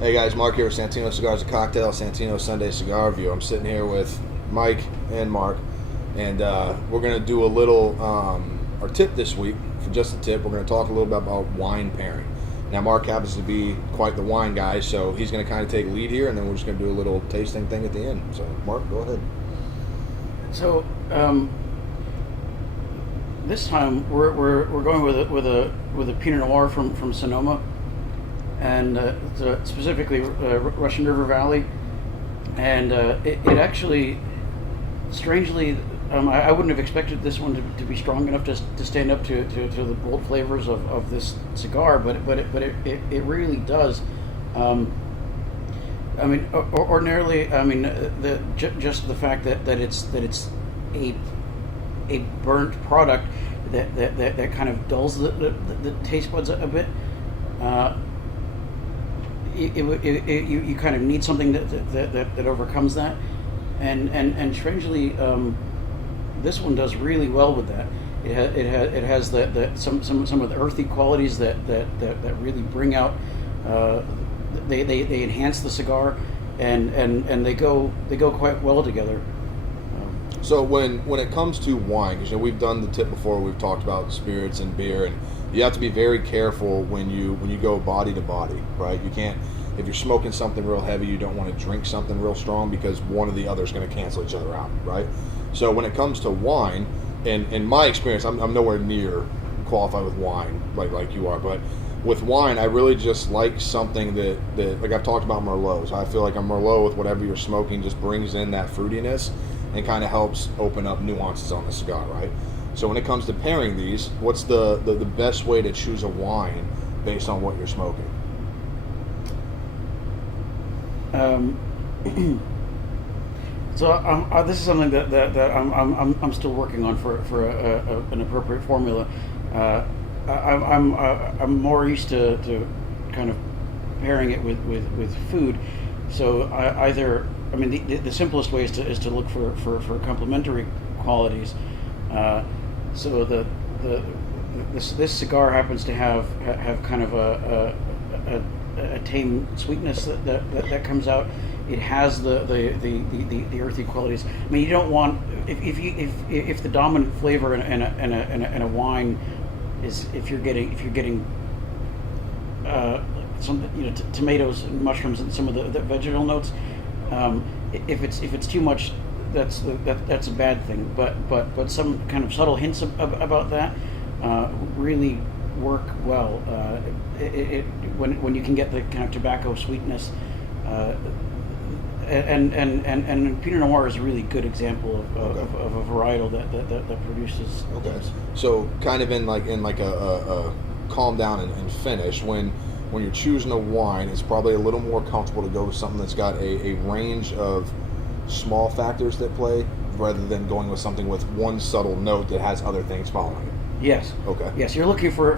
Hey guys, Mark here with Santino Cigars and Cocktail, Santino Sunday Cigar Review. I'm sitting here with Mike and Mark, and we're going to do a little, our tip this week, for just a tip, we're going to talk a little bit about wine pairing. Now, Mark happens to be quite the wine guy, so he's going to kind of take lead here, and then we're just going to do a little tasting thing at the end. So, Mark, go ahead. So this time we're going with a Pinot Noir from Sonoma, and specifically Russian River Valley, and it actually, strangely, I wouldn't have expected this one to be strong enough to stand up to the bold flavors of this cigar, but it really does. I mean, ordinarily, I mean, just the fact that it's a burnt product that kind of dulls the taste buds a bit. You kind of need something that overcomes that, and strangely, this one does really well with that. It has some of the earthy qualities that really bring out. They enhance the cigar, and they go quite well together. So when it comes to wine, because we've done the tip before, we've talked about spirits and beer, and you have to be very careful when you go body to body, right? You can't, if you're smoking something real heavy, you don't want to drink something real strong because one or the other is going to cancel each other out, right? So when it comes to wine, and in my experience, I'm nowhere near qualified with wine like you are, but with wine, I really just like something that like I've talked about Merlots. I feel like a Merlot with whatever you're smoking just brings in that fruitiness and kind of helps open up nuances on the cigar, right? So when it comes to pairing these, what's the best way to choose a wine based on what you're smoking? So this is something that I'm still working on for an appropriate formula. I'm more used to kind of pairing it with food. So I mean the simplest way is to look for complementary qualities. So this cigar happens to have kind of a tame sweetness that comes out. It has the earthy qualities. I mean, you don't want if the dominant flavor in a wine is if you're getting some tomatoes and mushrooms and some of the vegetal notes. If it's too much, that's a bad thing. But some kind of subtle hints about that really work well. When you can get the kind of tobacco sweetness. And Pinot Noir is a really good example of a varietal that produces. Okay. Those. So kind of in like a calm down and finish when you're choosing a wine, it's probably a little more comfortable to go with something that's got a range of small factors that play rather than going with something with one subtle note that has other things following it. Yes. Okay. Yes, you're looking for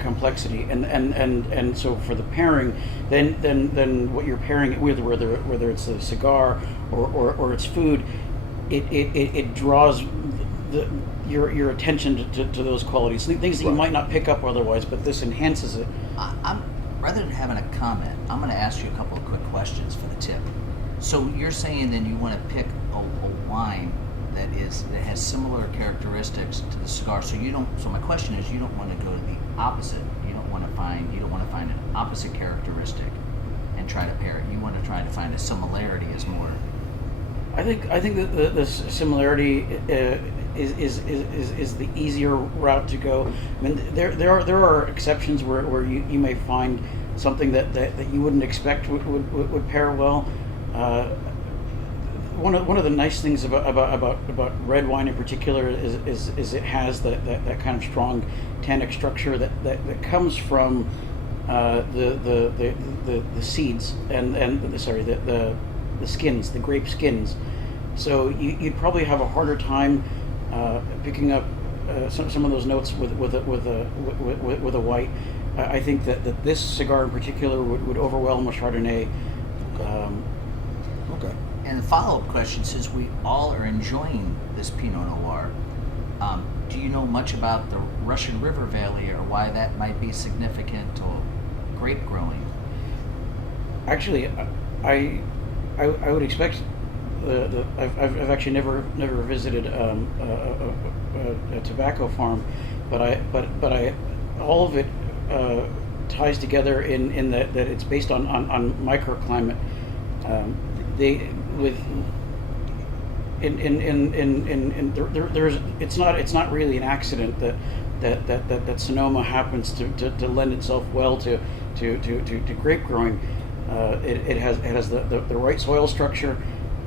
complexity, and so for the pairing, then what you're pairing it with, whether it's a cigar or it's food, it draws your attention to those qualities, things that you might not pick up otherwise, but this enhances it. I'm rather than having a comment, I'm going to ask you a couple of quick questions for the tip. So you're saying then you want to pick a wine that has similar characteristics to the cigar. So my question is, you don't want to go to the opposite. You don't want to find an opposite characteristic and try to pair it. You want to try to find a similarity as more. I think that the similarity is the easier route to go. I mean, there are exceptions where you may find something that you wouldn't expect would pair well. One of the nice things about red wine in particular is it has that kind of strong tannic structure that comes from the seeds and the skins, the grape skins. So you'd probably have a harder time picking up some of those notes with a white. I think that this cigar in particular would overwhelm a Chardonnay. Okay. And the follow-up question, since we all are enjoying this Pinot Noir, do you know much about the Russian River Valley or why that might be significant to grape growing? Actually, I would expect I've actually never visited a tobacco farm, but I all of it ties together in that it's based on microclimate. They with there's it's not really an accident that Sonoma happens to lend itself well to grape growing. It has the right soil structure.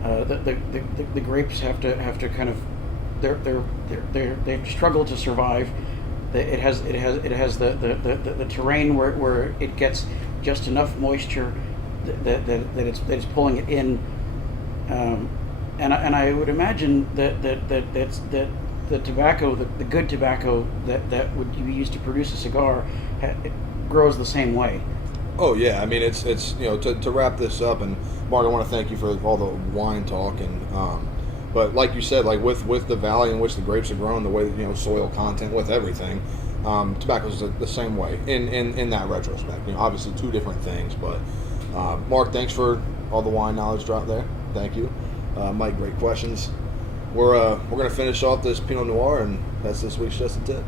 The grapes have to kind of they struggle to survive. It has the terrain where it gets just enough moisture that it's pulling it in. And I would imagine that the tobacco, the good tobacco that would be used to produce a cigar, it grows the same way. Oh yeah, I mean it's to wrap this up, and Mark, I want to thank you for all the wine talk, and but like you said, like with the valley in which the grapes are grown, the way that, soil content, with everything, tobacco is the same way in that retrospect. Obviously two different things, but Mark, thanks for all the wine knowledge drop there. Thank you, Mike. Great questions. We're gonna finish off this Pinot Noir, and that's this week's Just a Tip.